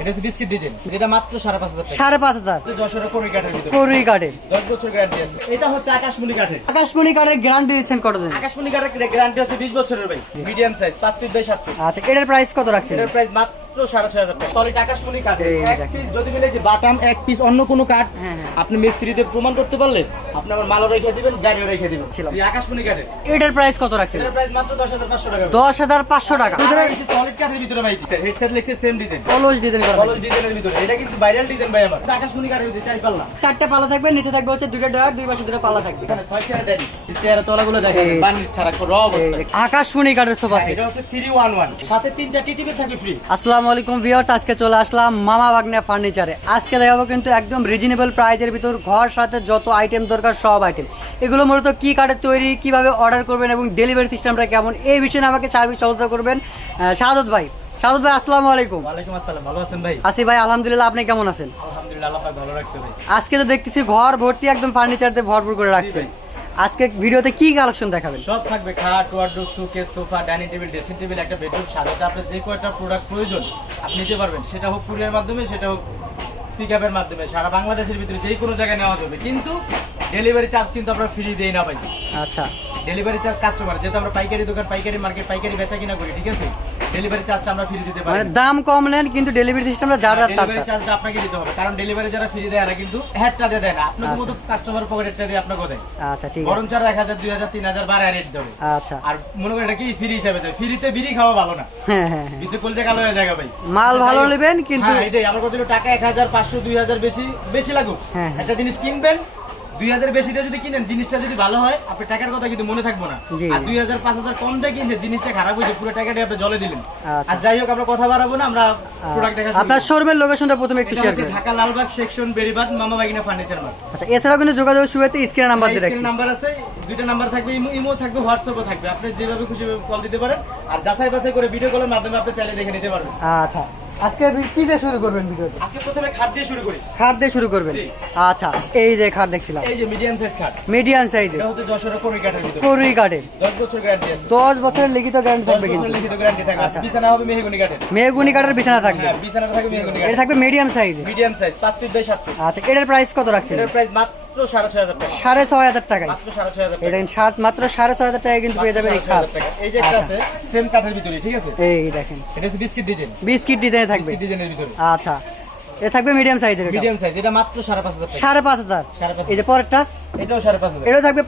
এটা হচ্ছে biscuit design যেটা মাত্র সাড়ে পাঁচ হাজার সাড়ে পাঁচ হাজার। যশোরের কড়ি কাঠের ভিতরে। করুই কাঠের। দশ বছর গ্যারান্টি আছে। এটা হচ্ছে আকাশমণি কাঠের। আকাশমণি কাঠের গ্যারান্টি দিচ্ছেন কতদিন? আকাশমণি কাঠের গ্যারান্টি হচ্ছে বিশ বছরের ভাই। মিডিয়াম সাইজ পাঁচ ফিট বাই সাত ফিট আচ্ছা এটার প্রাইস কত রাখছেন? এটার প্রাইস মাত্র সাড়ে ছয় হাজার টাকা। সলিড আকাশমণি কাঠ এক পিস যদি মিলে যে বাটাম এক পিস অন্য কোনো কাঠ হ্যাঁ, হ্যাঁ। আপনি মিস্ত্রিতে প্রমাণ করতে পারলে আপনি আমার মালও রেখে দিবেন গাড়িও রেখে দিবেন। ছিলাম। আকাশমণি কাঠের এটার প্রাইস কত রাখছেন? এটার প্রাইস মাত্র দশ হাজার পাঁচশো টাকা। দশ হাজার পাঁচশো টাকা। সলিড কাঠের ভিতরে ভাই। হেডসেট লেগছে সেম ডিজাইন অলওয়েজ ডিজাইন করা কলস ডিজাইনের ভিতরে। এটা কিন্তু ভাইরাল ডিজাইন ভাই আমার। আকাশমণি কাঠের ভিতরে চাই পাল্লা। চারটে পাল্লা থাকবে নিচে থাকবে হচ্ছে দুটো ডয়ার দুই পাশে দুটো পাল্লা থাকবে। এখানে ছয় চেয়ার ডাইনি চেয়ারের তলাগুলো দেখেন এই। বার্নিশ ছাড়া র অবস্থা। আকাশমণি কাঠের সোফা সেট এটা হচ্ছে থ্রি ওয়ান ওয়ান সাথে তিনটা টিটিপি থাকবে ফ্রি আসসালামু আলাইকুম ভিউয়ার্স আজকে চলে আসলাম মামা বাগনা ফার্নিচারে। আজকে দেখাবো কিন্তু একদম রিজনেবল প্রাইজের ভিতর ঘর সাথে যত আইটেম দরকার সব আইটেম এগুলো মূলত কী কাঠের তৈরি কীভাবে অর্ডার করবেন এবং ডেলিভারি সিস্টেমটা কেমন এই বিষয়ে আমাকে চার চর্চা করবেন শাহাদত ভাই। শাহাদত ভাই আসসালামু আলাইকুম ওয়ালাইকুম আসসালাম ভালো আছেন ভাই? আসি ভাই আলহামদুলিল্লাহ আপনি কেমন আছেন? আলহামদুলিল্লাহ আল্লাহ ভালো রাখছে ভাই। আজকে তো দেখতেছি ঘর ভর্তি একদম ফার্নিচার দিয়ে ভরপুর করে রাখছেন আজকে ভিডিওতে কি কালেকশন দেখাবেন? সব থাকবে খাট wardrobe showcase sofa dining table dressing table একটা বেডরুম সাজাতে আপনার যে কয়টা প্রোডাক্ট প্রয়োজন আপনি নিতে পারবেন। সেটা হোক কুরিয়ার মাধ্যমে সেটা হোক পিক আপের মাধ্যমে। সারা বাংলাদেশের ভিতরে যে কোনো জায়গায় নেওয়া যাবে। কিন্তু ডেলিভারি চার্জ কিন্তু আমরা ফ্রি দেই না ভাই। আচ্ছা। ডেলিভারি চার্জ কাস্টমার যেহেতু আমরা পাইকারি দোকান পাইকারি মার্কেট পাইকারি বেচা কিনা করি ঠিক আছে? ডেলিভারি চার্জটা আমরা ফ্রি দিতে মানে পারি দাম কম নেন কিন্তু ডেলিভারি সিস্টেমটা যার যার ডেলিভারি চার্জটা আপনাকে দিতে হবে কারণ ডেলিভারি যারা ফ্রি দেয় কিন্তু হেডটা দিয়ে না। আপনার মতো কাস্টমার পকেটটা দিয়ে আপনাকে দেয়। আচ্ছা ঠিক আছে। বারে রেট দেবে। আচ্ছা। আর মনে করেন এটা কি ফ্রি হিসাবে দেয়? ফ্রিতে বিড়ি খাওয়া ভালো না। হ্যাঁ হ্যাঁ হ্যাঁ। কলজে কালো হয়ে যায় ভাই। মাল ভালো নেবেন কিন্তু হ্যাঁ এটাই। আমার টাকা এক হাজার পাঁচশো দুই হাজার বেশি বেশি লাগুক। হ্যাঁ, হ্যাঁ। একটা জিনিস কিনবেন দুই হাজার বেশি দিয়ে যদি কিনেন জিনিসটা যদি ভালো হয় আপনার টাকার কথা কিন্তু মনে থাকব না। আর। দুই হাজার পাঁচ হাজার কম দিয়ে কিনছে জিনিসটা খারাপ হয়েছে পুরো টাকাটা আপনি জলে দিলেন। আচ্ছা। আর যাই হোক আমরা কথা বাড়াবো না আমরা প্রোডাক্ট দেখা আপনার শোরুমের লোকেশনটা প্রথমে একটু শেয়ার করুন। ঢাকা লালবাগ সেকশন বেরিবাদ মামা বাগিনা ফার্নিচার মার্ট আচ্ছা এছাড়াও কিন্তু যোগাযোগ সুবিধাতে স্ক্রিনে নাম্বার দিয়ে রাখছি নাম্বার আছে দুইটা নাম্বার থাকবে ইমো ইমো থাকবে হোয়াটসঅ্যাপও থাকবে। আপনি যেভাবে খুশি কল দিতে পারেন। আর যাচাই বাছাই করে ভিডিও কলের মাধ্যমে আপনি চাইলে দেখে নিতে পারবেন। আচ্ছা। আজকে কি দিয়ে শুরু করবেন ভিডিওতে আজকে প্রথমে খাট দিয়ে শুরু করি। খাট দিয়ে শুরু করবেন? আচ্ছা এই যে খাট দেখছিলাম। এই যে মিডিয়াম সাইজ খাট। মিডিয়াম সাইজের এটা হচ্ছে যশোরের কড়ি কাঠের ভিতরে। করুই কাঠের। দশ বছর গ্যারান্টি আছে। দশ বছরের লিখিত গ্যারান্টি থাকবে কিন্তু। লিখিত গ্যারান্টি থাকবে। আচ্ছা। বিছানা হবে মেহগুনি কাঠের। মেহগুনি কাঠের বিছানা থাকবে। হ্যাঁ বিছানা থাকবে মেহগুনি এটা থাকবে মিডিয়াম সাইজে মিডিয়াম সাইজ পাঁচ ফিট বাই সাত ফিট আচ্ছা এটার প্রাইস কত রাখছেন এটার প্রাইস মাত্র সাড়ে ছয় হাজার টাকা। সাড়ে ছয় হাজার টাকায়। মাত্র সাড়ে ছয় হাজার এটা টাকা। কিন্তু সাত মাত্র সাড়ে ছয় হাজার টাকায় কিন্তু পেয়ে যাবেন এই খাট ছয় হাজার টাকা। এই যে একটা। আছে সেম কাঠের ভিতরে ঠিক আছে? এই দেখেন। এটা হচ্ছে বিস্কিট ডিজাইন বিস্কিট ডিজাইনে থাকবে। ডিজাইনের ভিতরে। আচ্ছা। এটা থাকবে মিডিয়াম সাইজের মিডিয়াম সাইজ এটা মাত্র সাড়ে পাঁচ হাজার টাকা। সাড়ে পাঁচ হাজার। সাড়ে পাঁচ এই যে পরেরটা? এটাও এটাও থাকবে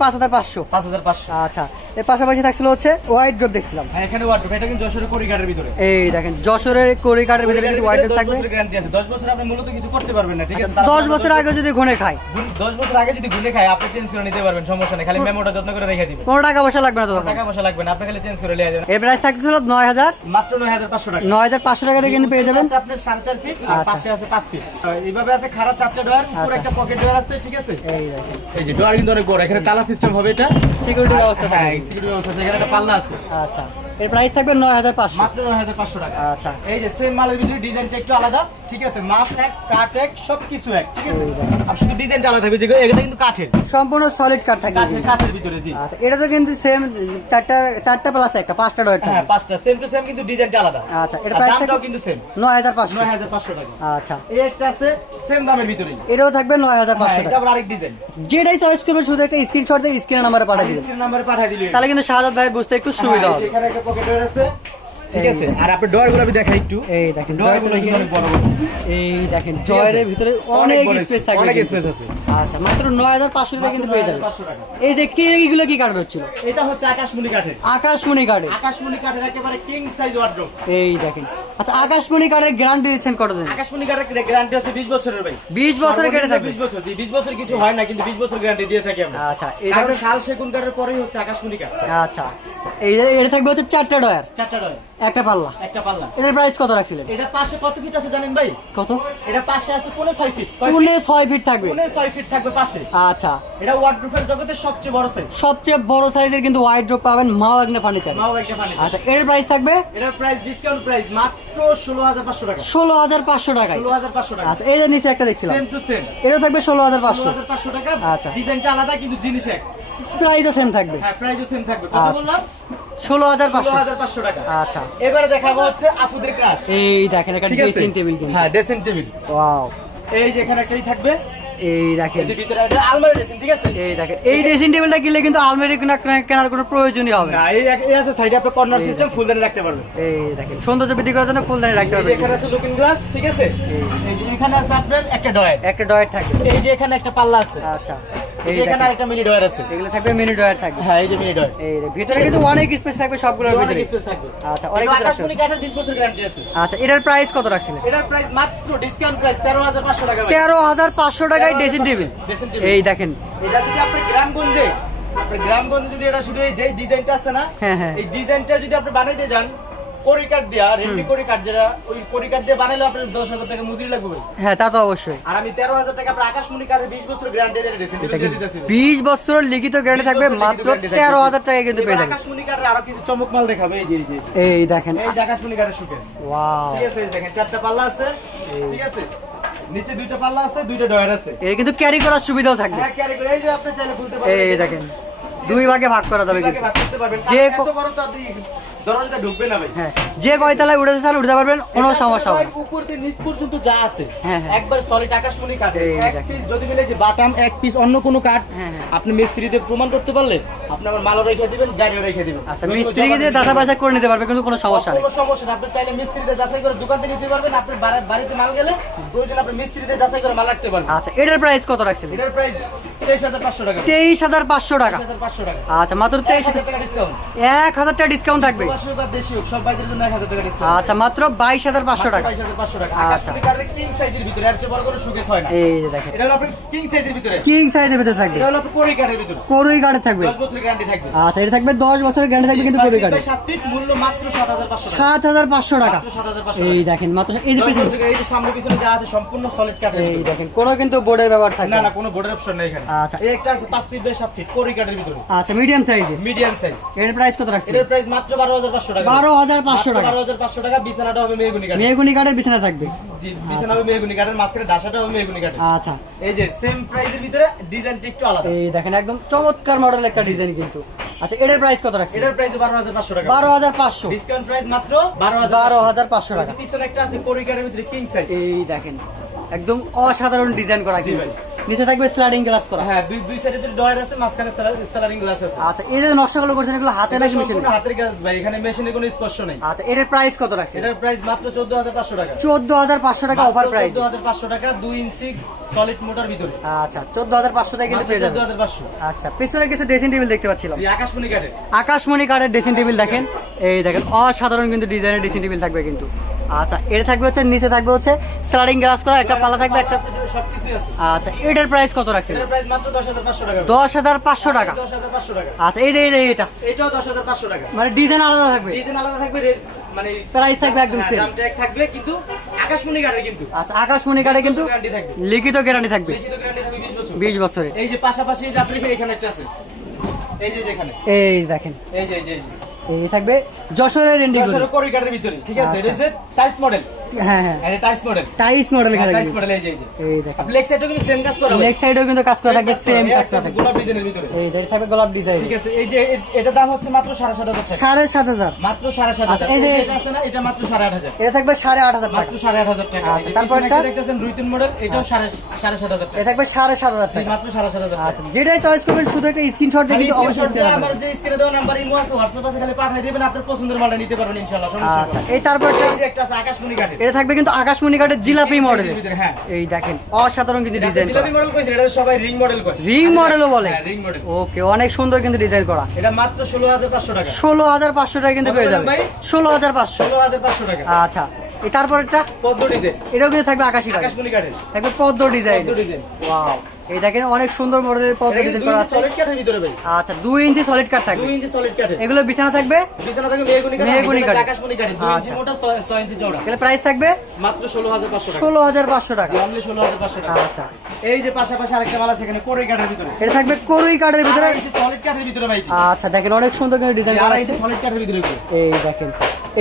আচ্ছা এর পাশাপাশি থাকছিল হচ্ছে হোয়াইট ড্রপ দেখছিলাম। হ্যাঁ এখানে এটা কিন্তু যশোরের কড়ি ভিতরে। এই দেখেন যশোরের কড়ি ভিতরে কিন্তু হোয়াইট ড্রপ থাকবে। গ্যারান্টি আছে। দশ বছর আপনি মূলত কিছু করতে পারবেন না ঠিক আছে? দশ বছর আগে যদি ঘুরে খায়। গুণ- দশ বছর আগে যদি ঘুরে খায় আপনি চেঞ্জ করে নিতে পারবেন সমস্যা নেই। খালি মেমোটা যত্ন করে রেখে দিবেন। কোনো টাকা পয়সা লাগবে না তো টাকা পয়সা লাগবে না আপনি খালি চেঞ্জ করে নিয়ে যাবেন। এর প্রাইস থাকছিল নয় হাজার। মাত্র নয় হাজার পাঁচশো টাকা। টাকা দিয়ে কিন্তু পেয়ে যাবেন। সাড়ে চার ফিট আর আচ্ছা। পাশে আছে এইভাবে আছে খারাপ চারটা ডোয়ার আচ্ছা। একটা পকেট ডোয়ার আছে ঠিক আছে? এই যে ডোয়ার কিন্তু অনেক বড় এখানে তালা সিস্টেম হবে এটা। সিকিউরিটি ব্যবস্থা হ্যাঁ সিকিউরিটি ব্যবস্থা আছে এখানে একটা পাল্লা আছে। আচ্ছা। এর প্রাইস থাকবে নয় হাজার পাঁচশো। মাত্র নয় হাজার পাঁচশো টাকা। আচ্ছা। এই যে সেম মালের ভিতরে ডিজাইনটা একটু আলাদা ঠিক আছে? মাপ এক এক সবকিছু এক ঠিক আছে? আর শুধু ডিজাইনটা আলাদা হবে যে এটা কিন্তু কাঠের। সম্পূর্ণ সলিড কাঠ থাকবে কাঠের কাঠের ভিতরে জি। আচ্ছা এটা তো কিন্তু সেম চারটা চারটা প্লাস একটা পাঁচটা হ্যাঁ পাঁচটা সেম টু সেম কিন্তু ডিজাইনটা আলাদা। আচ্ছা, এর দামটাও থাকবে- কিন্তু সেম নয় হাজার পাঁচশো। নয় হাজার পাঁচশো টাকা। আচ্ছা। একটা আছে সেম দামের ভিতরে এটাও থাকবে নয় হাজার পাঁচশো এটা আবার আরেক ডিজাইন যেটাই চয়েস করবে শুধু একটা স্ক্রিনশট দিয়ে স্ক্রিন নাম্বারে পাঠিয়ে দিবেন স্ক্রিন নাম্বারে পাঠিয়ে দিলে। তাহলে কিন্তু শাহাদ ভাই বুঝতে একটু সুবিধা হবে। এখানে একটা পকেট ডোর আছে। ঠিক আছে? আর আপনি ডোর আমি দেখাই একটু। এই দেখেন ডোর জয়েরগুলো ভিতরে কিন্তু অনেক বড় বড়। এই দেখেন ঠিক ভিতরে অনেক স্পেস থাকবে অনেক স্পেস আছে। আচ্ছা মাত্র নয় হাজার পাঁচশো টাকা কিন্তু পেয়ে যাবেন। এই যে কি এগুলো কি কাঠ হচ্ছিল? এটা হচ্ছে আকাশমণি কাঠের আকাশমণি কাঠের আকাশমণি কাঠের একেবারে কিং সাইজ ওয়ার্ড্রোব এই দেখেন। আচ্ছা আকাশমণি কাঠের গ্যারান্টি দিচ্ছেন কতদিন? আকাশমণি কাঠের গ্যারান্টি হচ্ছে 20 বছরের ভাই। 20 বছরের কেটে থাকবে। 20 বছর জি 20 বছর কিছু হয় না কিন্তু 20 বছর গ্যারান্টি দিয়ে থাকি আমরা। আচ্ছা এটা শাল সেগুন কাঠের পরেই হচ্ছে আকাশমণি কাঠ আচ্ছা এই এটা থাকবে হচ্ছে চারটা ডয়ার। চারটা ডয় একটা পাল্লা। একটা পাল্লা। এটার প্রাইস কত রাখছিলেন? এটা পাশে কত ফিট আছে জানেন ভাই? কত? এটা পাশে আছে কোনে 6 ফিট পুনে ছয় ফিট থাকবে। কোনে 6 ফিট থাকবে পাশে। আচ্ছা। এটা ওয়ার্ড্রোবের জগতের সবচেয়ে বড় সাইজ সবচেয়ে বড় সাইজের কিন্তু ওয়াইড পাবেন মা ফার্নিচার মাও ফার্নিচার আচ্ছা এর প্রাইস থাকবে? এটার প্রাইস ডিসকাউন্ট প্রাইস মাত্র 16500 টাকা। ষোলো হাজার পাঁচশো টাকায়। 16500 টাকা। আচ্ছা এই যে নিচে একটা দেখছিলাম। সেম টু সেম এটা থাকবে ষোলো হাজার পাঁচশো। 16500 টাকা। আচ্ছা। ডিজাইনটা আলাদা কিন্তু জিনিস এক। প্রাইসও সেম থাকবে। হ্যাঁ প্রাইসও সেম থাকবে। কত আচ্ছা। বললাম? ষোলো হাজার পাঁচশো। টাকা। আচ্ছা। এবারে দেখাবো হচ্ছে আফুদের ক্রাশ এই দেখেন একটা ড্রেসিং টেবিল হ্যাঁ ড্রেসিং টেবিল ওয়াও এই যে এখানে একটাই থাকবে। এই দেখেন। এই ভিতরে একটা আলমারি ড্রেসিং ঠিক আছে? এই দেখেন। এই ড্রেসিং টেবিলটা কিনলে কিন্তু আলমারি কেনা- কেনার কোনো প্রয়োজনই হবে না। এই এই আছে সাইডে আপনি কর্নার সিস্টেম ফুলদানি রাখতে পারবেন এই দেখেন সৌন্দর্য বৃদ্ধি করার জন্য ফুলদানি রাখতে পারবেন এখানে আছে লুকিং গ্লাস ঠিক আছে? এই। যে এখানে আছে আপনার একটা ডয়ার একটা ডয়ের থাকবে। এই যে এখানে একটা পাল্লা আছে। আচ্ছা। এখানে আরেকটা মিনি ডয়ার আছে। এগুলো থাকবে মিনি ডয়ার থাকবে। হ্যাঁ এই যে মিনি ডয়ার এই ভিতরে কিন্তু অনেক স্পেস থাকবে সবগুলোর অনেক স্পেস থাকবে। আচ্ছা, অনেক কিছু রাখতে কাঠের 20 বছর গ্যারান্টি আছে। আচ্ছা এটার প্রাইস কত রাখছিলেন? এটার প্রাইস মাত্র ডিসকাউন্ট প্রাইস 13500 টাকা ভাই। তেরো হাজার পাঁচশো টাকায় ড্রেসিং টেবিল এই দেখেন। এটা যদি আপনি গ্রামগঞ্জে আপনি গ্রামগঞ্জে যদি এটা শুধু এই যে ডিজাইনটা আছে না হ্যাঁ, হ্যাঁ। এই ডিজাইনটা যদি আপনি বানাইতে যান করি দিয়া রেডি করি যেটা ওই করি দিয়ে বানাইলে আপনার দশ হাজার টাকা মজুরি লাগবে হ্যাঁ তা তো অবশ্যই। আর আমি তেরো হাজার টাকা আপনার আকাশমণি কাঠের বিশ বছর গ্যারান্টি দিয়ে ড্রেসিং এটা টেবিল দিয়ে দিতেছি বিশ বছরের লিখিত গ্যারান্টি থাকবে? মাত্র তেরো হাজার টাকায় কিন্তু পেয়ে যাবেন। আকাশমণি কাঠের আরও কিছু চমক মাল দেখাবে এই যে এই দেখেন। এই যে আকাশমণি কাঠের সুকেস ওয়াও ঠিক আছে দেখেন চারটা পাল্লা আছে। ঠিক আছে নিচে দুইটা পাল্লা আছে দুইটা ডয়ার আছে। এর কিন্তু ক্যারি করার সুবিধাও থাকবে। হ্যাঁ ক্যারি করে এই যে আপনি চাইলে খুলতে পারবেন। এই দেখেন দুই ভাগে ভাগ করা যাবে কিন্তু। যে বড় তো দরজাটা ঢুকবে না ভাই। হ্যাঁ যে কয়তলায় উঠেতে চান উঠতে পারবেন কোনো সমস্যা হবে উপর দিয়ে নিচ পর্যন্ত যা আছে হ্যাঁ, হ্যাঁ। একবার সলিড আকাশমণি এই এক পিস যদি যে বাটাম এক পিস অন্য কোনো হ্যাঁ, হ্যাঁ। আপনি মিস্ত্রিতে প্রমাণ করতে পারলে আপনি আমার মালও রেখে দিবেন গাড়িও রেখে দিবেন। আচ্ছা কোনো মিস্ত্রি জমা দিয়ে দাদা পয়সা করে নিতে পারবে কিন্তু কোনো সমস্যা নেই। কোনো সমস্যা না আপনি চাইলে মিস্ত্রিতে যাচাই করে দোকান থেকে নিতে পারবেন আপনার বাড়ি- বাড়িতে মাল গেলে প্রয়োজন আপনি যাচাই করে মাল রাখতে পারবেন। আচ্ছা এটার প্রাইস কত রাখছিলেন? এটার প্রাইস তেইশ হাজার পাঁচশো টাকা। আচ্ছা মাত্র তেইশ হাজার এক হাজার টাকা ডিসকাউন্ট থাকবে। প্রবাসী হোক দেশি হোক সব বাইদের জন্য এক হাজার টাকা ডিসকাউন্ট আচ্ছা মাত্র বাইশ হাজার পাঁচশো টাকা। বাইশ হাজার পাঁচশো টাকা। আচ্ছা। কিং সাইজের ভিতরে এর চেয়ে বড় কোনো সুকেস হয় না। এই দেখেন। এটা হলো আপনার কিং সাইজের ভিতরে। কিং সাইজের ভিতরে থাকবে। এটা হলো আপনার কোরি কাঠের ভিতরে। করুই গাড়ি থাকবে। দশ বছর গ্যারান্টি থাকবে। আচ্ছা এটা থাকবে দশ বছরের গ্যারান্টি থাকবে কিন্তু সাত করুই ফিট গাড়ি বাই সাত ফিট মূল্য মাত্র সাত হাজার পাঁচশো টাকা। সাত হাজার পাঁচশো টাকা। মাত্র সাত হাজার পাঁচশো এই দেখেন মাত্র এই যে পিছনে। এই যে সামনে পিছনে যা আছে সম্পূর্ণ সলিড কাঠের এই দেখেন কোনো কিন্তু বোর্ডের ব্যাপার থাকবে না না। না কোনো বোর্ডের অপশন নেই এখানে। আচ্ছা। এই একটা আছে পাঁচ ফিট বাই সাত ফিট কোরি কাঠের ভিতরে। আচ্ছা মিডিয়াম মিডিয়াম সাইজ এর প্রাইস কত রাখছেন? এটার প্রাইস মাত্র বারো হাজার পাঁচশো টাকা। বারো হাজার পাঁচশো টাকা। বারো হাজার পাঁচশো টাকা বিছানাটা হবে মেহগুনি কাঠের। মেগুনি কাঠের বিছানা থাকবে। জি বিছানা হবে মেহগুনি কাঠের মাঝখানে ডাসাটা হবে মেহগুনি কাঠের। আচ্ছা। এই যে সেম ভিতরে ডিজাইনটা একটু আলাদা। এই দেখেন একদম চমৎকার মডেল একটা ডিজাইন কিন্তু। আচ্ছা এটার প্রাইস কত রাখছেন? এটার প্রাইস বারো হাজার পাঁচশো টাকা। বারো হাজার পাঁচশো। ডিসকাউন্ট প্রাইস মাত্র বারো হাজার বারো হাজার পাঁচশো টাকা। পিছনে একটা আছে কোরি ভিতরে কিং সাইজ এই দেখেন একদম অসাধারণ ডিজাইন করা কিন্তু। নিচে থাকবে স্লাইডিং গ্লাস করা। হ্যাঁ দুই দুই সাইডে দুটো ডয়ার আছে মাঝখানে স্যালারিং গ্লাস আছে। আচ্ছা এই যে নকশাগুলো করছেন এগুলো হাতে নাকি মেশিনে হাতের কাজ ভাই এখানে মেশিনে কোনো স্পর্শ নেই। আচ্ছা এটার প্রাইস কত রাখছেন? এটার প্রাইস মাত্র চোদ্দ হাজার পাঁচশো টাকা। চোদ্দ হাজার পাঁচশো টাকা অফার প্রাইস চোদ্দ হাজার পাঁচশো টাকা দুই ইঞ্চি সলিড মোটর ভিতরে। আচ্ছা চোদ্দ হাজার পাঁচশো টাকা কিন্তু পেয়ে যাবেন। হাজার পাঁচশো। আচ্ছা পেছনে কিছু ড্রেসিং টেবিল দেখতে পাচ্ছিলাম। জি আকাশমণি কাঠের। আকাশমণি কাঠের ড্রেসিং টেবিল দেখেন। এই দেখেন অসাধারণ কিন্তু ডিজাইনের ড্রেসিং টেবিল থাকবে কিন্তু। আচ্ছা এটা থাকবে হচ্ছে নিচে থাকবে হচ্ছে স্লাইডিং গ্লাস করা একটা পাল্লা থাকবে একটা আচ্ছা এটার প্রাইস কত রাখছেন? মাত্র দশ হাজার পাঁচশো টাকা। আচ্ছা এই এটা এটাও দশ হাজার পাঁচশো টাকা। মানে ডিজাইন আলাদা থাকবে। ডিজাইন আলাদা থাকবে মানে প্রাইস থাকবে একদম হ্যাঁ, সেম দামটা এক থাকবে কিন্তু আকাশমণি কাঠের কিন্তু। আচ্ছা আকাশমণি কিন্তু লিখিত গ্যারান্টি থাকবে। লিখিত গ্যারান্টি থাকবে। বিশ বছর এই যে পাশাপাশি এই যে আপনি এখানে একটা আছে। এই যে যেখানে। এই দেখেন। এই যে এই যে। এই থাকবে যশোরের ইন্ডিগো যশোর কোরিকাটের ভিতরে ঠিক আছে? এটা আচ্ছা। যে টাইস মডেল হ্যাঁ হ্যাঁ। এটা টাইস মডেল টাইস মডেল এখানে টাইস মডেল এই যে এই যে। এই দেখেন আপনি লেগ সাইডও কিন্তু সেম কাজ করা লেগ সাইডেও কিন্তু কাজ করা থাকবে সেম কাজ করা থাকবে। গোলাপ ডিজাইনের ভিতরে। এই যে থাকবে গোলাপ ডিজাইন ঠিক আছে এই যে এ- দাম হচ্ছে মাত্র সাড়ে সাত হাজার টাকা। সাড়ে সাত হাজার। মাত্র সাড়ে আচ্ছা, এই যে- এটা আছে না এটা মাত্র সাড়ে আট হাজার। এটা থাকবে সাড়ে আট হাজার টাকা। মাত্র সাড়ে আট হাজার টাকা। আচ্ছা, তারপর এটা? মডেল এটাও টাকা। এটা থাকবে টাকা। মাত্র টাকা আচ্ছা যেটাই চয়েস করবেন শুধু একটা স্ক্রিনশট দিয়ে খালি কিন্তু অবশ্যই screenshot দিয়ে screen আমার যে স্ক্রিনে দেওয়া নাম্বার ইমো আছে হোয়াটসঅ্যাপ আছে খালি পাঠিয়ে দিবেন আপনার পছন্দের মালটা নিতে পারবেন ইনশাআল্লাহ সমস্যা আচ্ছা এই তারপর এই যে একটা আছে আকাশমণি কাঠের এটা থাকবে কিন্তু আকাশমণি কাঠের জিলাপি মডেল হ্যাঁ। এই দেখেন অসাধারণ কিন্তু ডিজাইন জিলাপি মডেল কইছেন এটা সবাই রিং মডেল রিং মডেলও বলে হ্যাঁ রিং মডেল ওকে অনেক সুন্দর কিন্তু ডিজাইন করা। এটা মাত্র ষোলো হাজার পাঁচশো টাকা। ষোলো হাজার পাঁচশো টাকা কিন্তু পেয়ে যাবেন যাবে। ভাই? ষোলো হাজার পাঁচশো। ষোলো হাজার পাঁচশো টাকা। আচ্ছা। তারপর এটা পদ্ম ডিজাইন। এটাও কিন্তু থাকবে আকাশি আকাশমণি কাঠের। থাকবে পদ্ম ডিজাইন পদ্ম ডিজাইন। ওয়াও। এই অনেক সুন্দর মডেলের পদ্ম ডিজাইন করা আছে। সলিড কাঠের ভিতরে ভাই। আচ্ছা দুই ইঞ্চি সলিড কাঠ থাকবে। দুই ইঞ্চি সলিড এগুলো বিছানা থাকবে? বিছানা থেকে মেহগুনি কাঠ মেহগনি মেহগুনি কাঠের। আকাশমণি কাঠের। দুই ইঞ্চি আচ্ছা। মোটা ছয়- ছয় ইঞ্চি চওড়া। প্রাইস থাকবে? মাত্র ষোলো হাজার পাঁচশো টাকা। ষোলো হাজার পাঁচশো টাকা। অনলি ষোলো হাজার পাঁচশো টাকা। আচ্ছা। এই যে পাশাপাশি আরেকটা মাল আছে এখানে কোরে কাঠের ভিতরে। এটা থাকবে করুই কাঠের ভিতরে। সলিড কাঠের ভিতরে ভাই আচ্ছা দেখেন অনেক সুন্দর ডিজাইন করা আছে। সলিড কাঠের ভিতরে এই দেখেন।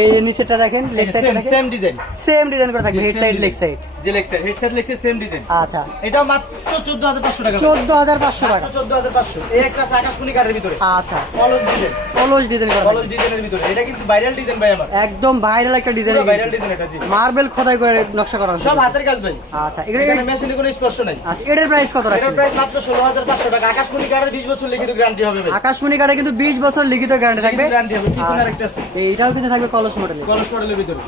এই নিচেরটা দেখেন লেগ সাইডটা দেখেন? সেম ডিজাইন সেম ডিজাইন করে থাকবে হেড সাইড লেগ সাইড যে leg side head side leg side same design আচ্ছা। এটাও মাত্র 14500 টাকা চোদ্দ হাজার পাঁচশো টাকা। 14500 এই একটা আছে আকাশমণি কাঠের ভিতরে। আচ্ছা। ডিজাইন ডিজাইন করা ডিজাইনের ভিতরে। এটা কিন্তু ভাইরাল ডিজাইন ভাই আমার। একদম ভাইরাল একটা ডিজাইন ভাইরাল ডিজাইন এটা জি। মার্বেল খোদাই করে নকশা করা সব হাতের কাজ ভাই। আচ্ছা মেশিনে কোনো স্পর্শ নাই। আচ্ছা এটার প্রাইস কত রাখছেন? প্রাইস মাত্র 16500 টাকা। আকাশমণি কাঠের 20 বছর লিখিত গ্যারান্টি হবে ভাই। কিন্তু বিশ বছর লিখিত গ্যারান্টি থাকবে। গ্যারান্টি হবে। পিছনে আচ্ছা। আরেকটা আছে। এইটাও কিন্তু থাকবে কলস মডেল কলস মডেলের ভিতরে।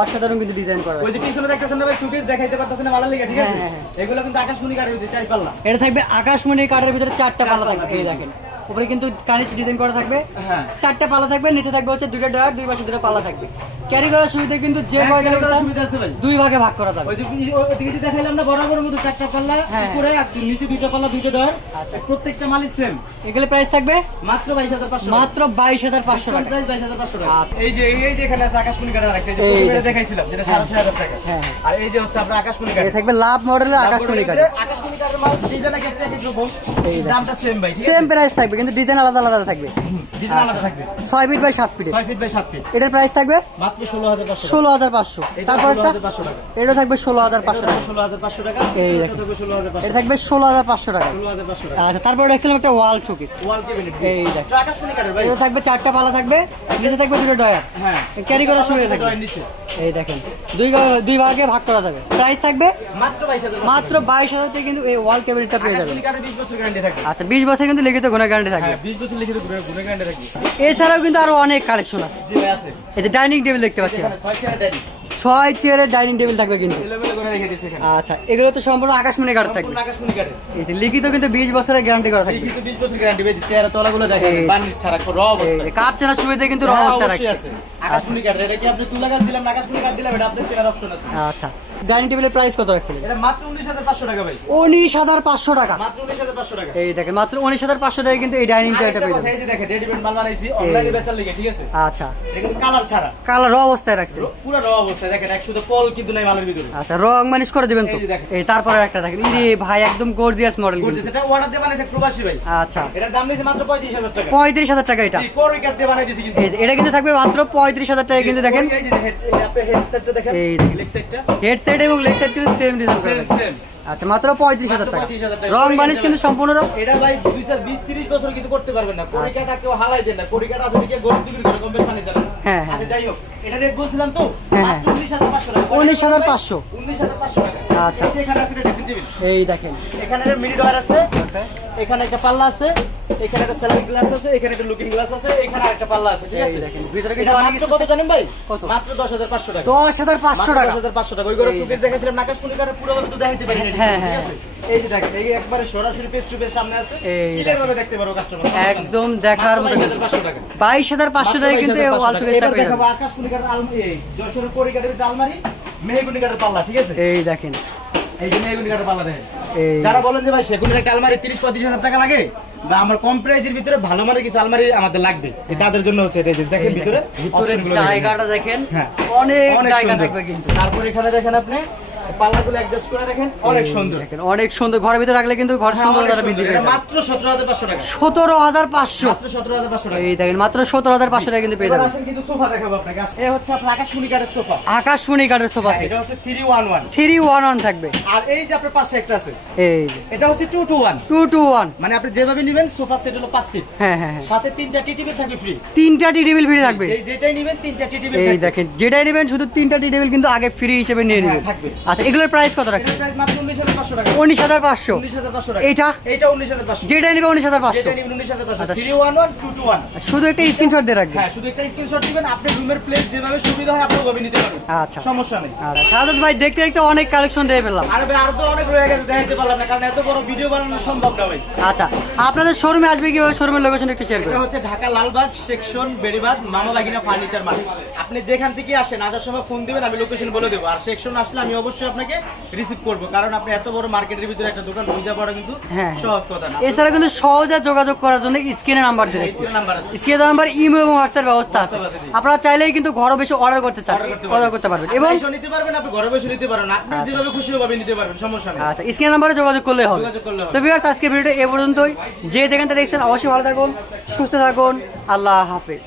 অসাধারণ কিন্তু ডিজাইন করা ওই যে পিছনে দেখতেছেন না ভাই? সুকেস দেখাইতে পারতাছেন না ভালো লাগে ঠিক আছে? হ্যাঁ, হ্যাঁ, এগুলো কিন্তু আকাশমণি কাঠের ভিতরে চার পাল্লা এটা থাকবে আকাশমণি কাঠের ভিতরে চারটা পাল্লা থাকবে এই দেখেন। উপরে কিন্তু কানিস ডিজাইন করা থাকবে। হ্যাঁ। চারটা পাল্লা থাকবে নিচে থাকবে হচ্ছে দুটো ডয়ার দুই পাশে দুটো পাল্লা থাকবে। ক্যারি করার সুবিধা কিন্তু যে হ্যাঁ, সুবিধা আছে ভাই। দুই ভাগে ভাগ করা যাবে ওই যে দেখাইলাম না বরাবর মতো চারটা পাল্লা হ্যাঁ। উপরে আর নিচে দুইটা পাল্লা দুইটা ডর আচ্ছা। প্রত্যেকটা মালিক সেম এগুলো প্রাইস থাকবে? মাত্র বাইশ হাজার পাঁচশো মাত্র বাইশ হাজার পাঁচশো টাকা। প্রাইস বাইশ হাজার পাঁচশো টাকা। আচ্ছা। এই যে এই যে এখানে আছে আকাশমণি কাঠের আরেকটা যে প্রথমে দেখাইছিলাম যেটা সাড়ে ছয় হাজার টাকা। হ্যাঁ, হ্যাঁ। আর এই যে হচ্ছে আপনার আকাশমণি কাঠ। এটা থাকবে লাভ মডেলের আকাশমণি কার্ড আকাশমণি কাঠের মাল ডিজাইন এক একটা এক এক রকম দামটা সেম ভাই সেম প্রাইস থাকবে কিন্তু ডিজাইন আলাদা আলাদা থাকবে। ডিজাইন আলাদা থাকবে। ছয় ফিট বাই সাত ফিট ছয় ফিট বাই সাত ফিট এটার প্রাইস থাকবে? মাত্র ষোলো হাজার পাঁচশো তারপর এটা থাকবে ষোলো টাকা। এই থাকবে ষোলো হাজার পাঁচশো এটা থাকবে টাকা। টাকা। আচ্ছা তারপর দেখছিলাম একটা ওয়াল চুকি ওয়াল কেবিনেট এই দেখ। আকাশমণি কাঠের ভাই। এটা থাকবে চারটা পালা থাকবে নিচে থাকবে দুটো ডয়ার হ্যাঁ। ক্যারি করার সুবিধা থাকবে। নিচে। এই দেখেন। দুই দুই ভাগে ভাগ করা থাকবে প্রাইস থাকবে মাত্র বাইশ হাজার মাত্র থেকে কিন্তু এই ওয়াল কেবিলটা পেয়ে যাবেন। থাকবে। আচ্ছা বিশ বছর কিন্তু লিখিত গুণা গ্যারান্টি থাকবে। বছর লিখিত গ্যারান্টি থাকবে। এছাড়াও কিন্তু আরও অনেক কালেকশন আছে। জি ভাই আছে। এই ডাইনিং টেবিল দেখতে পাচ্ছি এখানে ছয় চেয়ার ডাইনিং ছয় চেয়ারের ডাইনিং টেবিল থাকবে কিন্তু। আচ্ছা এগুলো তো সম্পূর্ণ আকাশমণি কার্ড থাকবে। লিখিত কিন্তু বিশ বছরের গ্যারান্টি করা থাকবে। কাঠ চেনার সুবিধা কিন্তু র হ্যাঁ, অবস্থা কাঠ আচ্ছা। ডাইনিং টেবিলের প্রাইস কত রাখছিলেন? এটা মাত্র উনিশ হাজার পাঁচশো টাকা ভাই। উনিশ হাজার পাঁচশো টাকা। মাত্র উনিশ হাজার পাঁচশো টাকা। এই দেখেন মাত্র উনিশ হাজার পাঁচশো টাকা কিন্তু এই ডাইনিং টেবিলটা পেয়ে যাবেন এই যে দেখেন রেডিমেড মাল বানাইছি অনলাইনে বেচার লিগে ঠিক আছে? আচ্ছা। এটা কিন্তু কালার ছাড়া। কালার র অবস্থায় রাখছে পুরো র অবস্থায় দেখেন এক শুধু কল কিন্তু নাই মালের ভিতরে। আচ্ছা রং মানিশ করে দিবেন তো? এই দেখেন। তারপরে একটা দেখেন ইরে ভাই একদম গর্জিয়াস মডেল করছে সেটা অর্ডার দিয়ে বানাইছে প্রবাসী ভাই। আচ্ছা। এটার দাম নিয়েছে মাত্র পঁয়ত্রিশ হাজার টাকা। পঁয়ত্রিশ হাজার টাকা এটা। কোরি কাঠ দিয়ে বানাই কিন্তু। এটা কিন্তু থাকবে মাত্র পঁয়ত্রিশ হাজার টাকা কিন্তু দেখেন। এই যে head- এই আপনি হেডসেটটা দেখেন এই দেখেন। হেডসেট এবং লেগ সাইড কিন্তু সেম ডিজাইন সেম সেম আচ্ছা মাত্র পঁয়ত্রিশ হাজার টাকা। রং বানিশ কিন্তু সম্পূর্ণ রং। এটা ভাই দুই হাজার বিশ তিরিশ বছর কিছু করতে পারবেন না। করিকাটা কেউ হালাই দেন না। করিকাটা আছে কি গরিব দিবির করে কম বেশ ফার্নিচার হ্যাঁ, হ্যাঁ। আচ্ছা যাই হোক। এটা রেট বলছিলাম তো? হ্যাঁ, হ্যাঁ। উনিশ হাজার পাঁচশো টাকা। 19,500 উনিশ হাজার পাঁচশো টাকা। আচ্ছা। এখানে আছে ড্রেসিং টেবিল এই দেখেন। এখানে একটা মিনি ডয়ার আছে। এখানে একটা পাল্লা আছে। এখানে একটা স্যালাড গ্লাস আছে। এখানে একটা লুকিং গ্লাস আছে। এখানে একটা পাল্লা আছে। ঠিক আছে? দেখেন, ভিতরে অনেক মাত্র কত জানেন ভাই? কত? মাত্র দশ হাজার পাঁচশো টাকা। দশ হাজার পাঁচশো টাকা। দশ হাজার পাঁচশো টাকা। ওই করে এই সুকেশ দেখাইছিলাম নাকাশ পুলিকারে পুরো তো দেখাইতে পারি না, হ্যাঁ, হ্যাঁ। এই যে দেখেন এই একবারে সরাসরি পেজ টু পেজ সামনে আছে। ক্লিয়ার ভাবে দেখতে পারো কাস্টমার একদম দেখার মতো। পাঁচশো টাকা। বাইশ হাজার পাঁচশো টাকা কিন্তু এই ওয়াল শোকেসটা পেয়ে যাবেন আকাশ পুলিকারের আলমারি এই যশোরের আলমারি মেহগুনি কাঠের পাল্লা ঠিক আছে? এই দেখেন। এই যে মেহগুনি কাঠের পাল্লা দেখেন। যারা বলেন যে ভাই সেগুনের একটা আলমারি তিরিশ পঁয়ত্রিশ হাজার টাকা লাগে? বা আমার কম প্রাইজের ভিতরে ভালো মানের কিছু আলমারি আমাদের লাগবে। তাদের জন্য হচ্ছে এটা দেখেন ভিতরে দেখেন। জায়গাটা দেখেন। হ্যাঁ। অনেক জায়গা। থাকবে কিন্তু। তারপর এখানে দেখেন আপনি পাল্লাগুলো অ্যাডজাস্ট করে দেখেন অনেক সুন্দর। দেখেন, অনেক সুন্দর। ঘরের ভিতরে রাখলে কিন্তু ঘর হ্যাঁ, সুন্দর অনেক বৃদ্ধি সুন্দর। পেয়ে এটা যাবে মাত্র সতেরো হাজার পাঁচশো টাকা। সতেরো হাজার পাঁচশো। মাত্র সতেরো হাজার পাঁচশো টাকা। এই দেখেন মাত্র সতেরো হাজার পাঁচশো টাকা কিন্তু পেয়ে যাবেন। আসেন কিন্তু সোফা দেখাবো আপনাকে। এই হচ্ছে আপনার আকাশমণি কাঠের সোফা। আকাশমণি কাঠের সোফা সেট এটা হচ্ছে three one one three one one থাকবে। আর এই যে আপনার পাশে একটা আছে এই এটা হচ্ছে two two one two two one মানে আপনি যেভাবে নেবেন সোফা সেট হলো পাঁচ সিট হ্যাঁ হ্যাঁ হ্যাঁ। সাথে তিনটা টি টেবিল থাকবে ফ্রি তিনটা টি টেবিল ফ্রি থাকবে। যেটাই নেবেন তিনটা টি টেবিল এই দেখেন যেটাই নেবেন শুধু তিনটা টি টেবিল কিন্তু আগে ফ্রি হিসেবে নিয়ে নেবেন। হ্যাঁ, থাকবে। আচ্ছা এগুলোর প্রাইস কত মাত্র উনিশ হাজার পাঁচশো উনিশ হাজার নেবে উনিশ হাজার পাঁচশো? যেটা উনিশ হাজার পাঁচশো। শুধু একটা স্ক্রিনশট দিয়ে রাখবেন? হ্যাঁ শুধু একটা স্ক্রিনশট দিবেন। আপনি রুমের প্লেস যেভাবে সুবিধা হয় আপনি ওভাবে নিতে পারবেন। আচ্ছা। সমস্যা নেই। আচ্ছা সাদত ভাই দেখতে দেখতে অনেক কালেকশন দিয়ে ফেললাম। আর ভাই আরও তো অনেক রয়ে গেছে দেখাইতে পারলাম না কারণ এত বড় ভিডিও বানানো সম্ভব না ভাই। আচ্ছা আপনাদের শোরুমে আসবে কীভাবে? শোরুমের লোকেশন একটু শেয়ার এটা হচ্ছে ঢাকা লালবাগ সেকশন বেড়িবাদ মামা বাগিনা ফার্নিচার মার্কেট আপনি যেখান থেকে আসেন আসার সময় ফোন দিবেন আমি লোকেশন বলে দেবো। আর সেকশন আসলে আমি অবশ্যই আপনাকে রিসিভ করব। কারণ আপনি এত বড় মার্কেটের ভিতরে একটা দোকান বুঝা পড়া কিন্তু হ্যাঁ। সহজ কথা না। এছাড়া কিন্তু সহজে যোগাযোগ করার জন্য স্ক্রিনে নাম্বার দিয়ে স্ক্রিন নাম্বার ইমো এবং হোয়াটসঅ্যাপ ব্যবস্থা আছে। আপনারা চাইলেই কিন্তু ঘরে বসে অর্ডার করতে চান অর্ডার করতে পারবেন। এবং নিতে পারবেন আপনি ঘরে বসে নিতে পারেন আপনি আচ্ছা। যেভাবে খুশি হবে নিতে পারবেন সমস্যা নেই। আচ্ছা স্ক্রিন নাম্বারে যোগাযোগ করলে হবে। সো ভিউয়ার্স আজকে ভিডিওটা এ পর্যন্তই। যে যেখানটা দেখছেন অবশ্যই ভালো থাকুন সুস্থ থাকুন। আল্লাহ হাফেজ।